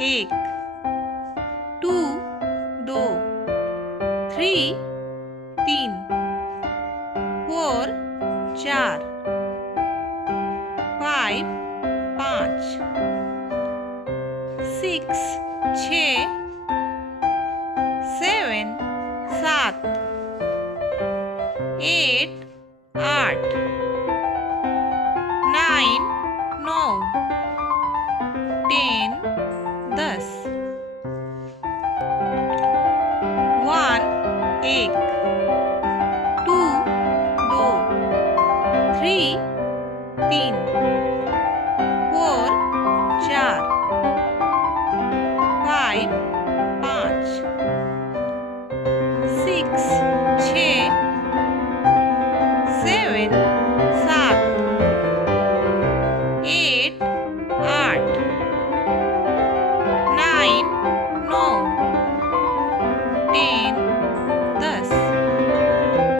एक, to though, three तीन, four चार, फाइव पाँच, सिक्स छः, सेवन सात, एट आठ, नाइन नौ, टेन दस, वन एक,